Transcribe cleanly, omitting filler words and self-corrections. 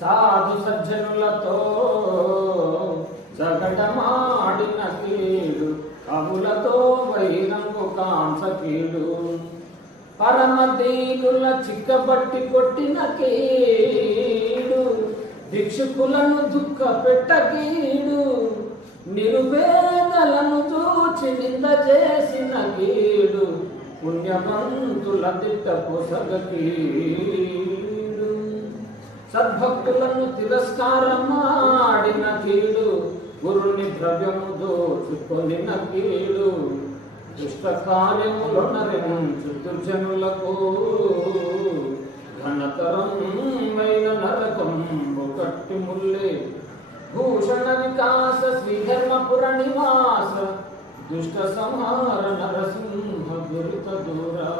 సాధు సజ్జనులతో జగడమాడిన కీడు, కవులతో వైరంగు కాంస కీడు, పరమదీనుల చిక్కబట్టి కొట్టిన కీడు, భిక్షుకులను దుఃఖ పెట్టకీడు, నిరుపేదలను చూచి నింద చేసిన కీడు, పుణ్యవంతుల దిట్ట పొసగ కీడు, సద్భక్తులను తిరస్కారమాడిన కీడు, గురుని ద్రవ్యము దోచుకొనిన కీడు, దుష్ట కార్యములొనరించు దుర్జనులకు ఘనతరమైన నరకంబు కట్టి ముల్లే, భూషణ వికాస శ్రీధర్మపుర నివాస దుష్ట సంహార నరసింహ దురిత దూరా.